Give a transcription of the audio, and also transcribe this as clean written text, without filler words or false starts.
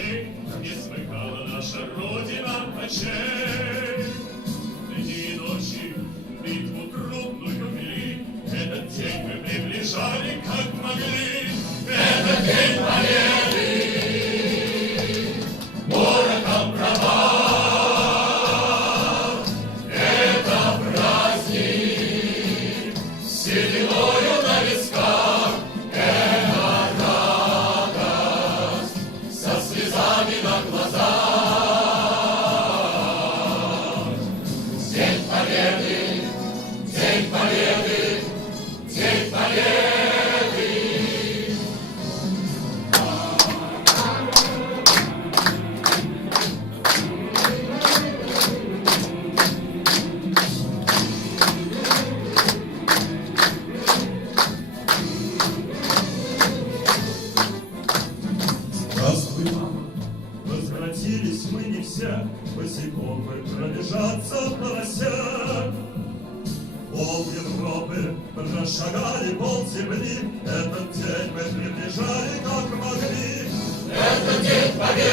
ночей не смыкала наша Родина очей. Дни и ночи битву трудную вели, этот день мы приближали, как могли. Этот день победы, воротом права, это праздник сединою на висках, это радость со слезами на глазах. День победы, день победы, день победы. Здравствуй, мама, возвратились мы не все, босиком мы пробежаться в полосях. Пол Европы прошагали полземли, этот день мы приближали, как могли. Этот день победы.